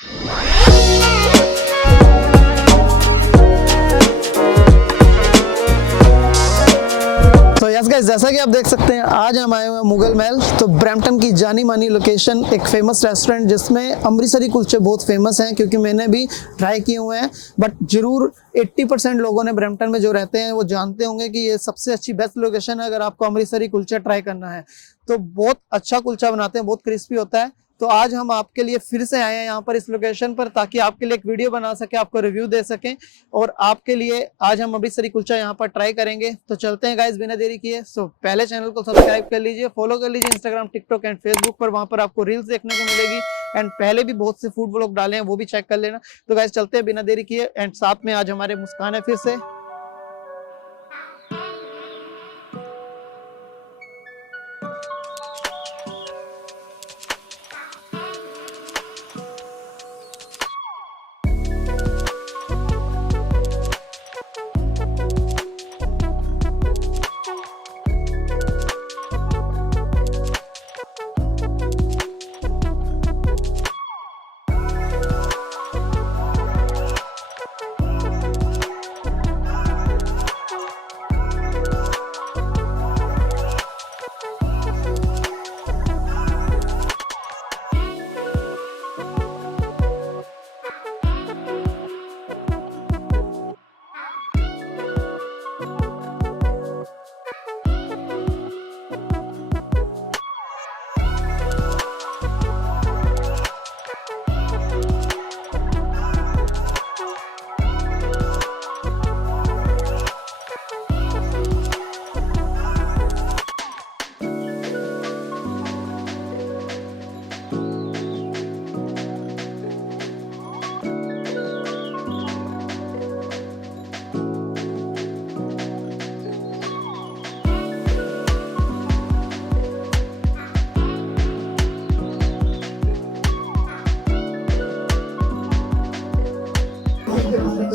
तो yes guys, जैसा कि आप देख सकते हैं आज हम आए हुए हैं मुगल महल। तो ब्रैम्पटन की जानी मानी लोकेशन, एक फेमस रेस्टोरेंट जिसमें अमृतसरी कुलचे बहुत फेमस हैं, क्योंकि मैंने भी ट्राई किए हुए हैं। बट जरूर 80% लोगों ने ब्रैम्पटन में जो रहते हैं वो जानते होंगे कि ये सबसे अच्छी बेस्ट लोकेशन है अगर आपको अमृतसरी कुलचा ट्राई करना है। तो बहुत अच्छा कुलचा बनाते हैं, बहुत क्रिस्पी होता है। तो आज हम आपके लिए फिर से आए हैं यहाँ पर इस लोकेशन पर, ताकि आपके लिए एक वीडियो बना सके, आपको रिव्यू दे सकें, और आपके लिए आज हम अमृतसरी कुलचा यहाँ पर ट्राई करेंगे। तो चलते हैं गाइस बिना देरी किए। सो पहले चैनल को सब्सक्राइब कर लीजिए, फॉलो कर लीजिए इंस्टाग्राम, टिकटॉक एंड फेसबुक पर, वहां पर आपको रील्स देखने को मिलेगी। एंड पहले भी बहुत से फूड व्लॉग डाले हैं, वो भी चेक कर लेना। तो गाइस चलते हैं बिना देरी किए। एंड साथ में आज हमारे मुस्कान है फिर से।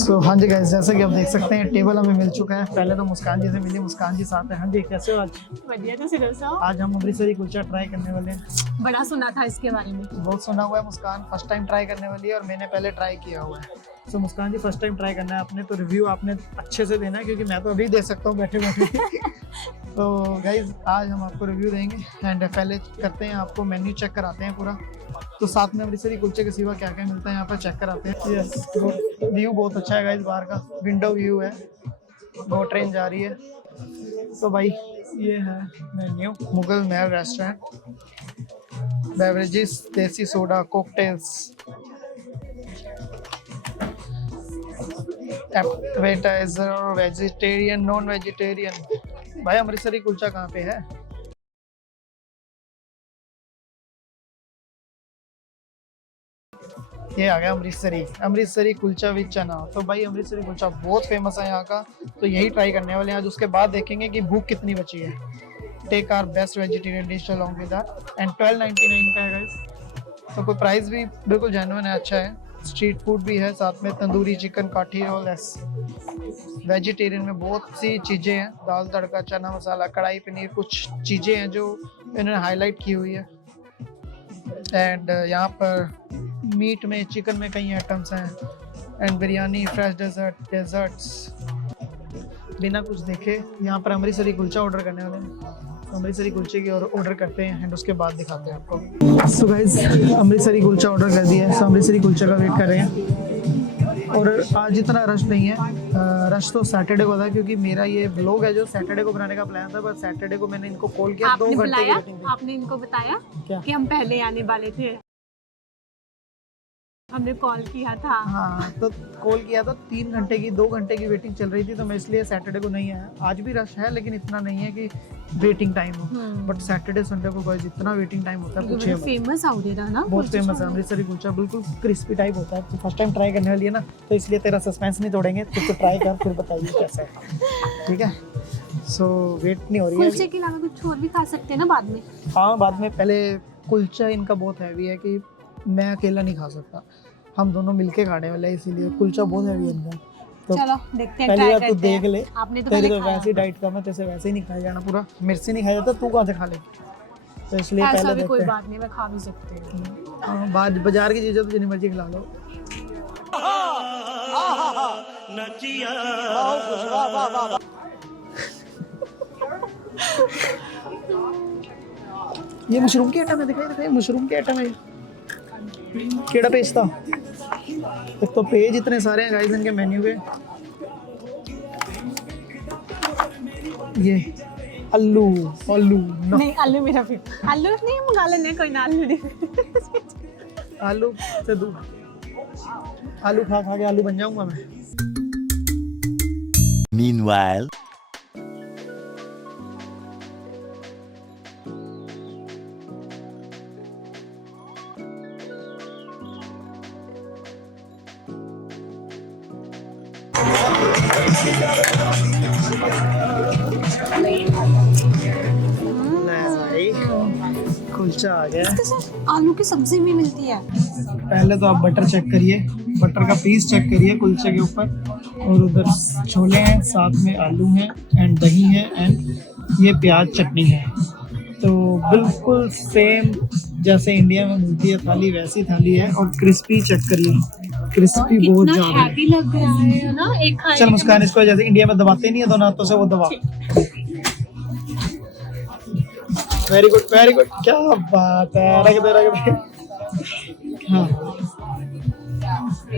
तो हाँ जी गाइस, जैसा कि आप देख सकते हैं टेबल हमें मिल चुका है। पहले तो मुस्कान जी से मिली। मुस्कान जी साथ है। हाँ जी, कैसे हो आज? बढ़िया। तो सिर्फ साहब आज हम अमृतसरी कुलचा ट्राई करने वाले हैं। बड़ा सुना था इसके बारे में। बहुत सुना हुआ है। मुस्कान फर्स्ट टाइम ट्राई करने वाली है और मैंने पहले ट्राई किया हुआ है। तो मुस्कान जी फर्स्ट टाइम ट्राई करना है आपने, तो रिव्यू आपने अच्छे से देना है, क्योंकि मैं तो अभी दे सकता हूँ बैठे बैठे। तो गाइज आज हम आपको रिव्यू देंगे। एंड पहले करते हैं, आपको मेन्यू चेक कराते हैं पूरा। तो साथ में अमृतसरी कुलचे के सिवा क्या क्या मिलता है यहाँ पर चेक कराते हैं। यस, व्यू बहुत अच्छा है गाइज, बाहर का विंडो व्यू है। गो ट्रेन जा रही है। तो भाई ये है menu, Mughal Mahal restaurant. Beverages, desi soda, cocktails, appetizer, vegetarian, non vegetarian. भाई अमृतसरी कुलचा कहाँ पे है? ये आ गया अमृतसरी कुलचा विद चना। तो भाई अमृतसरी कुलचा बहुत फेमस है यहाँ का, तो यही ट्राई करने वाले हैं आज। उसके बाद देखेंगे कि भूख कितनी बची है। Take our best vegetarian dish along with that. And 1299 का है गाइस, तो कोई प्राइस भी बिल्कुल जेन्युइन है, अच्छा है। स्ट्रीट फूड भी है साथ में, तंदूरी चिकन, काठी रोल। वेजिटेरियन में बहुत सी चीज़ें हैं, दाल तड़का, चना मसाला, कढ़ाई पनीर, कुछ चीज़ें हैं जो इन्होंने हाईलाइट की हुई है। एंड यहाँ पर मीट में, चिकन में कई आइटम्स हैं। And biryani, fresh desserts. बिना कुछ देखे यहाँ पर अमृतसरी कुलचा ऑर्डर करने वाले हैं। अमृतसरी कुलचे की ऑर्डर करते हैं एंड उसके बाद दिखाते हैं आपको। So guys Amritsari kulcha order कर दिया है। सो अमृतसरी कुलचे का वेट कर रहे हैं। और आज इतना रश नहीं है। रश तो सैटरडे को था, क्योंकि मेरा ये व्लॉग है जो सैटरडे को बनाने का प्लान था, बट सैटरडे को मैंने इनको कॉल किया। 2 घंटे की वेटिंग थी। आपने इनको बताया क्या? कि हम पहले आने वाले थे। हमने कॉल किया था। हाँ, तो कॉल किया था। 3 घंटे की, 2 घंटे की वेटिंग चल रही थी, तो मैं इसलिए सैटरडे को नहीं आया। आज भी रश है, लेकिन इतना नहीं है कि वेटिंग टाइम हो। बट सैटरडे संडे को गाइस इतना वेटिंग टाइम होता है, पूछिए मत। फेमस आउटलेट है ना, बहुत फेमस है अमृतसरी कुलचा, बिल्कुल क्रिस्पी टाइप होता है। तो फर्स्ट टाइम ट्राई करने वाली है ना, तो इसलिए तेरा सस्पेंस नहीं तोड़ेंगे। तो ट्राई कर, फिर बताइए कैसा है, ठीक है? सो वेट नहीं हो रही है। कुलचे के अलावा कुछ और भी खा सकते हैं ना बाद में? हाँ, बाद में। पहले कुलचा इनका बहुत हैवी है कि मैं अकेला नहीं खा सकता, हम दोनों मिलके खाने वाले हैं, इसीलिए कुलचा बहुत हैवी है इनका। तो चलो देखते हैं, पहली ट्राई बार तू करते देख हैं। ले। आपने तो तेरी पहले तो खाया। वैसे ही डाइट का, मैं तैसे वैसे ही नहीं खाया जाना पूरा। मेरे से नहीं खाया जाता, तू कहाँ से खा लेगी? तो इसलिए ऐसा पहले भी कोई देखते हैं। बात नहीं, मैं खा भी सकती हूँ। बाजार की चीजें तो जितनी मर्जी खिला लो। ये मशरूम के आइटम है, दिखाई दिखाई मशरूम के आइटम है। केड़ा पेज था, एक तो पेज इतने सारे हैं गाइस इनके मेन्यू के। ये आलू आलू ना, नहीं आलू मेरा फिर आलू नहीं मंगा लेने कोई ना आलू नहीं। आलू से दूर, आलू खा खा के आलू बन जाऊंगा मैं। Meanwhile, कुलचा आ गया। इसके साथ आलू की सब्जी भी मिलती है। पहले तो आप बटर चेक करिए, बटर का पीस चेक करिए कुलचे के ऊपर, और उधर छोले हैं, साथ में आलू हैं एंड दही है एंड ये प्याज चटनी है। तो बिल्कुल सेम जैसे इंडिया में मिलती है थाली वैसी थाली है। और क्रिस्पी चेक करिए, क्रिस्पी बहुत ज्यादा है। लग रहा है ना एक खाने चल मुस्कान, इसको जैसे इंडिया में दबाते नहीं है दोनों हाथों से, वो दबा। वेरी गुड वेरी गुड, क्या बात है। रख दे रख दे। हाँ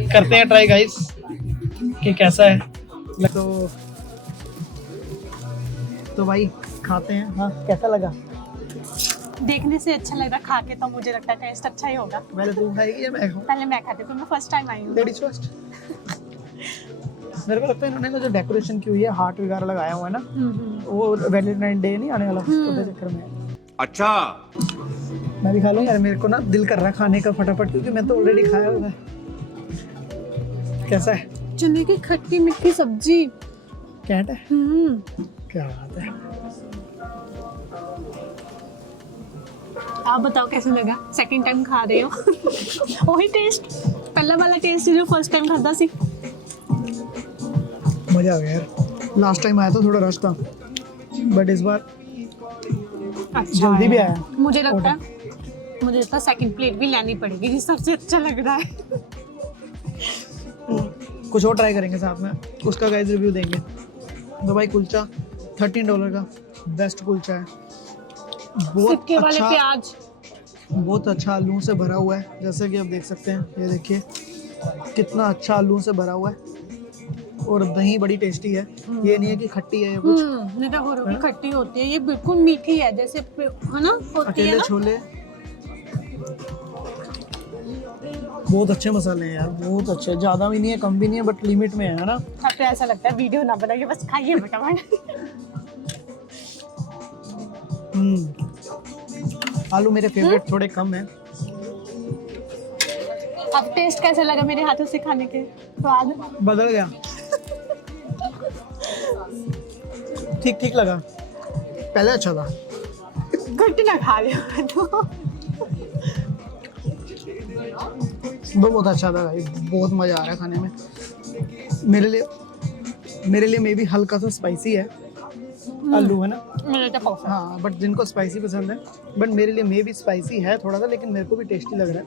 करते हैं ट्राई गाइस कि कैसा है। तो भाई खाते हैं। हाँ कैसा लगा? देखने से अच्छा लग रहा, खा के तो मुझे लगता है टेस्ट अच्छा ही होगा। पहले तू खाएगी या मैं खाऊं? पहले मैं खाती हूँ, मैं फर्स्ट टाइम आई हूँ। Ladies first. मेरे को लगता है इन्होंने जो डेकोरेशन की हुई है, हार्ट वगैरह लगाया हुआ है ना, वो वैलेंटाइन डे नहीं आने वाला, उसके चक्कर में। अच्छा मैं भी खा लूँ यार, मेरे को ना दिल कर रहा है खाने का फटाफट, क्योंकि मैं तो ऑलरेडी खाया हुआ है। कैसा है? चने की खट्टी मीठी सब्जी। कैट है? क्या बात है। आप बताओ कैसा लगा? सेकंड टाइम खा रहे हो। वही टेस्ट, पहला वाला टेस्ट जो फर्स्ट टाइम खाता सी। मजा आ गया यार। लास्ट टाइम आया था थोड़ा रश था, बट इस बार अच्छा जल्दी भी आया। मुझे लगता है सेकंड प्लेट भी लेनी पड़ेगी, जिस सबसे अच्छा लग रहा है। कुछ और ट्राई करेंगे साथ में, उसका गाइस रिव्यू देंगे। तो भाई कुलचा $13 का बेस्ट कुलचा है। बहुत सिक्के वाले अच्छा, प्याज बहुत अच्छा आलू से भरा हुआ है, जैसे कि आप देख सकते हैं। ये देखिए कितना अच्छा आलू से भरा हुआ है, और दही बड़ी टेस्टी है। ये नहीं है कि खट्टी है या कुछ। नहीं तो होरों की खट्टी होती है, ये बिल्कुल मीठी है, जैसे है ना होती है अकेले ना। छोले बहुत अच्छे मसाले हैं यार, बहुत अच्छे। ज्यादा भी नहीं है कम भी नहीं है, बट लिमिट में है ना। हाँ, तो ऐसा लगता है वीडियो ना बनाइए, बस खाइए फटाफट। आलू मेरे फेवरेट थोड़े कम है। अब टेस्ट कैसा लगा मेरे हाथों से खाने के स्वाद? बदल गया। ठीक ठीक लगा, पहले अच्छा था। घट ना खा लिया तो। बहुत अच्छा था भाई, बहुत मजा आ रहा है खाने में। मेरे लिए मे भी हल्का सा स्पाइसी है आलू, है ना। मुझे तो पसंद। हाँ बट जिनको स्पाइसी पसंद है, बट मेरे लिए मे भी स्पाइसी है थोड़ा सा, लेकिन मेरे को भी टेस्टी लग रहा है।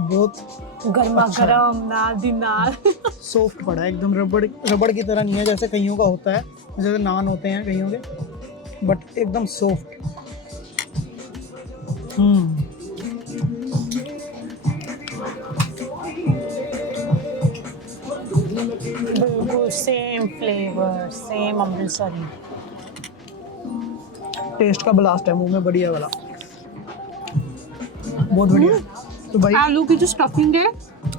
बहुत गर्मा अच्छा है। गर्म नाल दी नाल। सॉफ्ट पड़ा है एकदम, रबड़ की तरह नहीं है जैसे कईयों का होता है, जैसे नान होते हैं कईयों के, बट एकदम सॉफ्ट। बिल्कुल same flavour, same Amritsari. Taste का ब्लास्ट है मुंह में, बढ़िया वाला, बहुत बढ़िया। तो भाई आलू की जो स्टफिंग है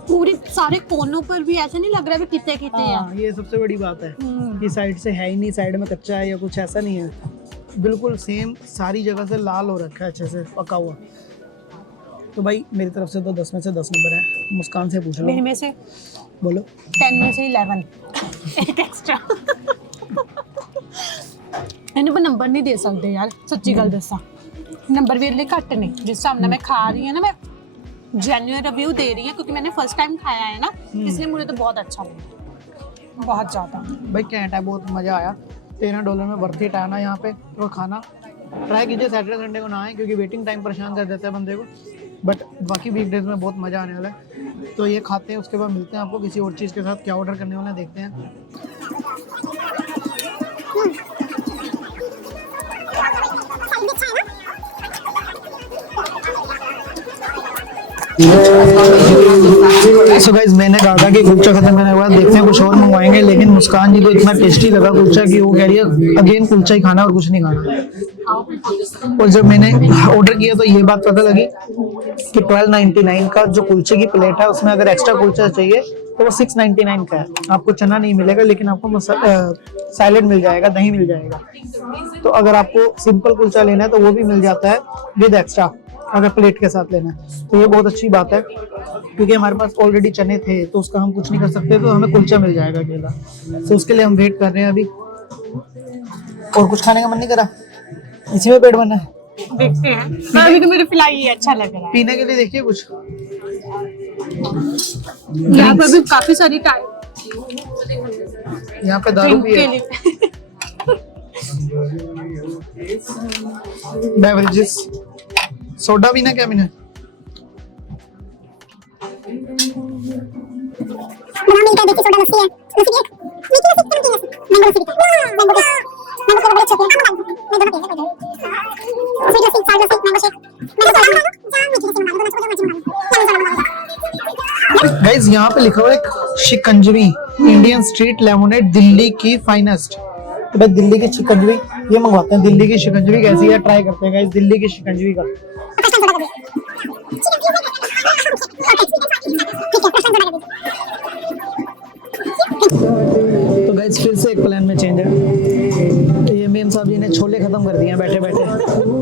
पूरे सारे कोनों पर भी ऐसा नहीं लग रहा है कितने कितने हाँ, ये सबसे बड़ी बात है कि साइड से है ही नहीं, साइड में कच्चा है या कुछ ऐसा नहीं है, बिल्कुल सेम सारी जगह से लाल हो रखा है, अच्छे से पका हुआ। तो भाई मेरी तरफ से तो 10 में से 10 नंबर है। मुस्कान से पूछ लो। मेरे में से बोलो। 10 में से 11 एक एक्स्ट्रा। इन्हें पर नंबर नहीं दे सकते यार, सच्ची गल दसा। नंबर भी इसलिए घट ने, जिस हिसाब में मैं खा रही है ना, मैं जेन्युइन रिव्यू दे रही है क्योंकि मैंने फर्स्ट टाइम खाया है ना, इसलिए मुझे तो बहुत अच्छा लगा, बहुत ज़्यादा। भाई कैंट है, बहुत मज़ा आया। $13 में वर्थ इट आना यहाँ पे और खाना। ट्राई कीजिए, सैटरडे संडे को ना आए, क्योंकि वेटिंग टाइम परेशान कर देता है बंदे को। बट बाकी वीकडेज में बहुत मज़ा आने वाला है। तो ये खाते हैं, उसके बाद मिलते हैं आपको किसी और चीज़ के साथ। क्या ऑर्डर करने वाले हैं देखते हैं। सो गाइस मैंने कहा था कि कुलचा खत्म करने के बाद देखते हैं कुछ और मंगवाएंगे, लेकिन मुस्कान जी को इतना टेस्टी लगा कुलचा कि वो कह रही है अगेन कुलचा ही खाना और कुछ नहीं खाना। और जब मैंने ऑर्डर किया तो ये बात पता लगी कि 12.99 का जो कुलचे की प्लेट है उसमें अगर एक्स्ट्रा कुलचा चाहिए तो वो 6.99 का है। आपको चना नहीं मिलेगा लेकिन आपको सैलेड मिल जाएगा, दही मिल जाएगा। तो अगर आपको सिंपल कुलचा लेना है तो वो भी मिल जाता है विद एक्स्ट्रा, अगर प्लेट के साथ लेना है। तो ये बहुत अच्छी बात है क्योंकि हमारे पास ऑलरेडी चने थे तो उसका हम कुछ नहीं कर सकते, तो हमें कुलचा मिल जाएगा अकेला। तो उसके लिए हम वेट कर रहे हैं अभी। और कुछ खाने का मन नहीं करा, इसी में पेट भरना है। देखते हैं। अभी तो मेरे फिलहाल ये अच्छा लग रहा है। पीने के लिए देखिए कुछ, यहाँ पर भी काफी सारी टाइम यहाँ पे दारू भी है, बेवरेजेस, सोडा पीना क्या पीना है? गाइस यहाँ पे लिखा हुआ है shikanjvi Indian street lemonade Delhi की फाइनेस्ट। तो भाई दिल्ली की शिकंजवी ये मंगवाते हैं। दिल्ली की शिकंजवी कैसी है ट्राई करते हैं गाइस, दिल्ली की शिकंजवी का। तो गाइस फिर से एक प्लान में चेंज है। ये मेम साहब जी ने छोले खत्म कर दिए हैं बैठे बैठे,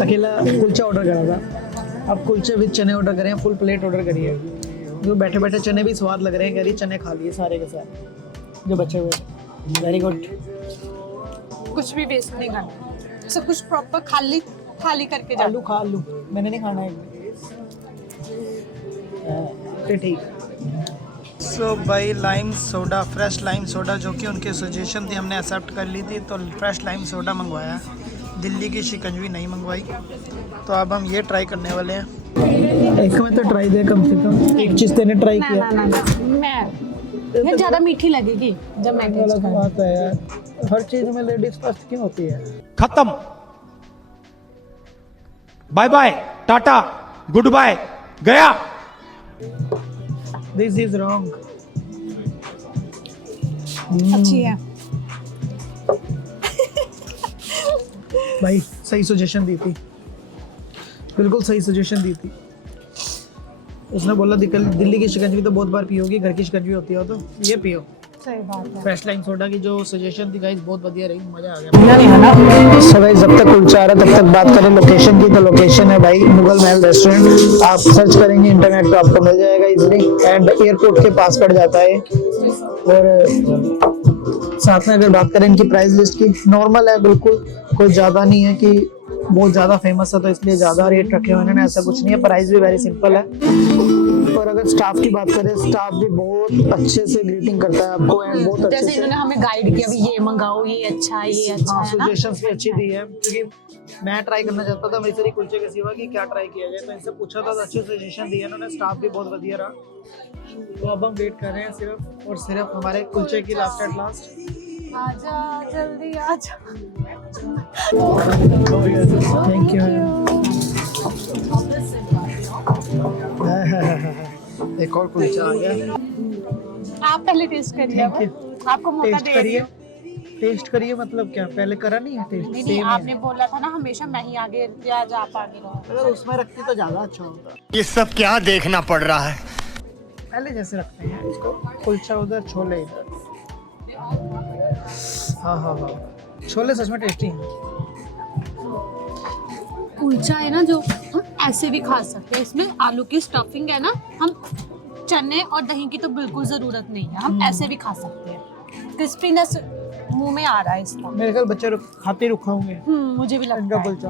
अकेला कुलचा ऑर्डर करा था। अब कुलचे विद चने ऑर्डर करें, फुल प्लेट ऑर्डर करिए। जो बैठे बैठे चने भी स्वाद लग रहे हैं, गरी चने खा लिए सारे के साथ जो बचे हुए। Very good. कुछ भी वेस्ट नहीं करना, सब कुछ प्रॉपर खाली खाली करके जा। आलू खा, आलू मैंने नहीं खाना है फिर ठीक। सो भाई lime soda, fresh lime soda जो कि उनके सजेशन थी हमने एक्सेप्ट कर ली थी, तो फ्रेश लाइम सोडा मंगवाया। दिल्ली की शिकंजवी नहीं मंगवाई। तो अब हम ये ट्राई करने वाले हैं। एक में तो ट्राई दे, कम से कम एक चीज़ तेने ट्राई किया। मैं ये ज़्यादा मीठी लगेगी जब मैं टेस्ट गलत बात है यार, हर चीज़ में लेडीज फर्स्ट क्यों होती है? खत्म, बाय बाय, टाटा, गुड बाय, गया। This is wrong. अच्छी है। भाई सही सजेशन दी थी, बिल्कुल सही सजेशन दी थी। उसने बोला दिल्ली की शिकंजवी तो बहुत बार पियोगी, घर की शिकंजवी होती है तो ये पियो। सही बात है। फ्रेश लाइम सोडा की जो सजेशन थी गाइस बहुत बढ़िया रही, मजा आ गया। सो गाइस जब तक कुलचा आ रहा तब तक बात करें लोकेशन की। तो लोकेशन है भाई मुगल महल रेस्टोरेंट। आप सर्च करेंगे इंटरनेट पे आपको मिल जाएगा इजीली, एंड एयरपोर्ट के पास पड़ जाता है। और साथ में अगर बात करें इनकी प्राइस लिस्ट की, नॉर्मल है बिल्कुल, कोई ज़्यादा नहीं है कि बहुत ज़्यादा फेमस है तो इसलिए ज़्यादा रेट रखे हुए हैं, ऐसा कुछ नहीं है। प्राइस भी वेरी सिंपल है। और अगर स्टाफ की बात करें, स्टाफ भी बहुत अच्छे से ग्रीटिंग करता है आपको, एंड बहुत अच्छे जैसे से इन्होंने हमें गाइड किया, अभी ये मंगाओ, ये अच्छा है, ये अच्छा है ना। सजेशंस भी अच्छी दी है, क्योंकि मैं ट्राई करना चाहता था मैसरी कुलचे के सिवा कि क्या ट्राई किया जाए, तो इनसे पूछा था तो अच्छे सजेशन दिए इन्होंने। स्टाफ भी बहुत बढ़िया रहा। तो अब हम वेट कर रहे हैं सिर्फ और सिर्फ हमारे कुलचे की लास्ट एट लास्ट। आजा जल्दी आजा। Thank you. एक और कुलचा आ गया। आप पहले टेस्ट करिए, Thank you. आपको मौका टेस्ट दे रही करिए, हूँ। टेस्ट करिए मतलब क्या, पहले करा नहीं है टेस्ट? नहीं सेम आपने है। बोला था ना हमेशा मैं ही आगे या आप आगे रहो। अगर उसमें रखती तो ज्यादा अच्छा होता। ये सब क्या देखना पड़ रहा है? पहले जैसे रखते हैं इसको, कुलचा उधर छोले इधर। हाँ हाँ हाँ, छोले सच में टेस्टी हैं। कुलचा है ना जो हम ऐसे भी खा सकते हैं, इसमें आलू की स्टफिंग है ना, हम चने और दही की तो बिल्कुल जरूरत नहीं है, हम ऐसे भी खा सकते हैं। क्रिस्पीनेस मुंह में आ रहा है इसका। मेरे ख्याल बच्चे खाते रुखा होंगे मुझे भी इनका लगता है। कुलचा।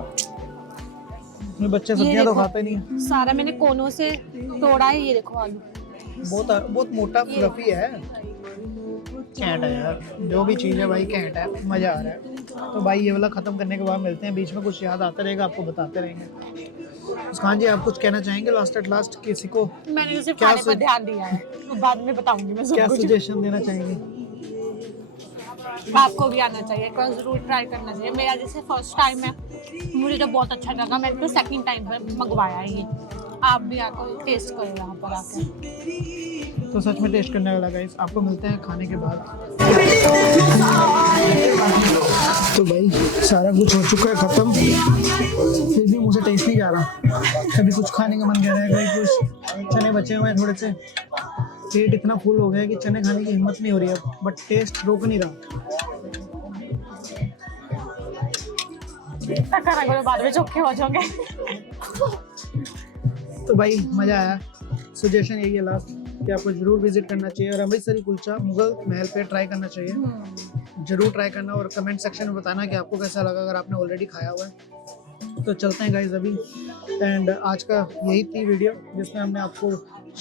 ये बच्चे ये सब्जियां तो देखो, खाते नहीं है। सारा मैंने कोनों से तोड़ा है, ये देखो आलू बहुत मोटा फ्लफी है। कैंट है यार, जो भी चीज़ है भाई कैंट है, मज़ा आ रहा है। तो भाई ये वाला ख़त्म करने के बाद मिलते हैं, बीच में कुछ याद आता रहेगा आपको बताते रहेंगे। मुस्कान जी आप कुछ कहना चाहेंगे लास्ट एट लास्ट किसी को? मैंने तो सिर्फ क्या खाने पर सु- ध्यान दिया है, तो बाद में बताऊंगी मैं सब क्या कुछ। सजेशन देना चाहेंगे? आपको भी आना चाहिए, एक बार जरूर ट्राई करना चाहिए। मेरा जैसे फर्स्ट टाइम है, मुझे तो बहुत अच्छा लगा, मैंने तो सेकंड टाइम पर मंगवाया है ये। आप भी आकर टेस्ट करो यहाँ पर आकर। तो सच में टेस्ट करने वाला गाइस, आपको मिलते हैं खाने के बाद। तो भाई सारा कुछ हो चुका है खत्म, फिर भी मुझे टेस्ट नहीं जा रहा। कभी कुछ खाने का मन कर रहा है, कभी कुछ। चने बचे हुए हैं थोड़े से, पेट इतना फुल हो गया है कि चने खाने की हिम्मत नहीं हो रही है, बट टेस्ट रोक नहीं रहा। करो बाद में चौखे हो जाओगे। तो भाई मज़ा आया। सजेशन यही है लास्ट कि आपको जरूर विजिट करना चाहिए और अमृतसरी कुलचा मुगल महल पे ट्राई करना चाहिए। जरूर ट्राई करना और कमेंट सेक्शन में बताना कि आपको कैसा लगा अगर आपने ऑलरेडी खाया हुआ है। तो चलते हैं गाइज अभी। एंड आज का यही थी वीडियो जिसमें हमने आपको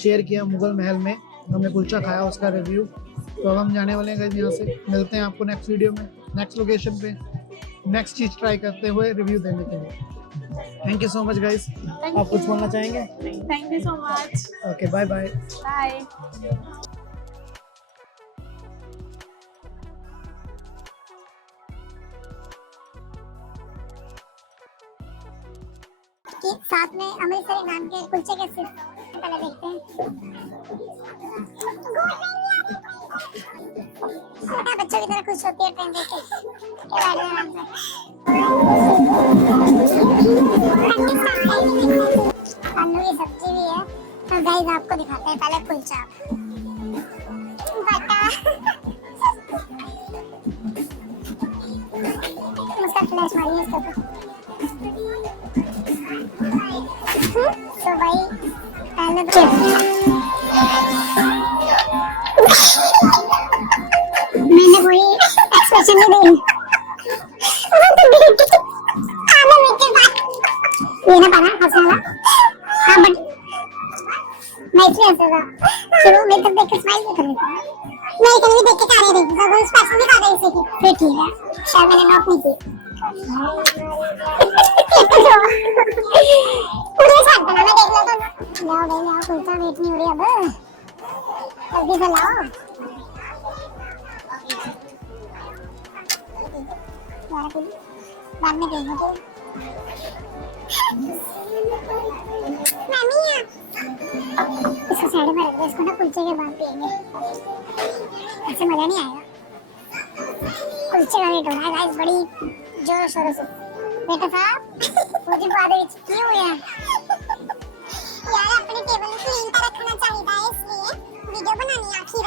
शेयर किया मुगल महल में हमने कुलचा खाया, उसका रिव्यू। तो अब हम जाने वाले हैं गाइज यहाँ से। मिलते हैं आपको नेक्स्ट वीडियो में, नेक्स्ट लोकेशन पे, नेक्स्ट चीज़ ट्राई करते हुए रिव्यू देने के लिए। Thank you so much guys. आप कुछ बोलना चाहेंगे? Thank you so much. Okay bye bye. Bye. कि साथ में अमृतसरी नान के कुलचे कैसे पहले देखते हैं। बेटा बच्चों की तरह खुश होती है ट्रेन देख के। ये बैठ गया आराम से। आलू की सब्जी भी है। तो गाइस आपको दिखाते हैं पहले कुलचा। बेटा उसका फ्लैश मारिए इसको। तो भाई पहले तो मैंने कोई एक्सप्रेशन नहीं दी। ये ना पाना हंसना वाला। हाँ बट मैं इसलिए हंस रहा था कि वो मेरे तरफ देख के स्माइल भी कर रही थी। मैं कहीं भी देख के खा रही थी, तो वो स्पेशल नहीं खा रही थी। फिर ठीक है, शायद मैंने नोट नहीं की। मुझे साथ बना, मैं देख लेता हूँ। लाओ भाई लाओ, कुलचा वेट नहीं हो रही अब, जल्दी से लाओ। बाद में देंगे तो मम्मी इसको साइड में रख दो, इसको ना कुलचे के बाद पिएंगे, ऐसे मजा नहीं आएगा। कुलचे का वेट हो रहा है गाइस बड़ी जोर शोर से। बेटा साहब मुझे बाद में क्यों हुआ यार, अपने टेबल को क्लीन रखना चाहिए, इसलिए वीडियो बनानी आखिर।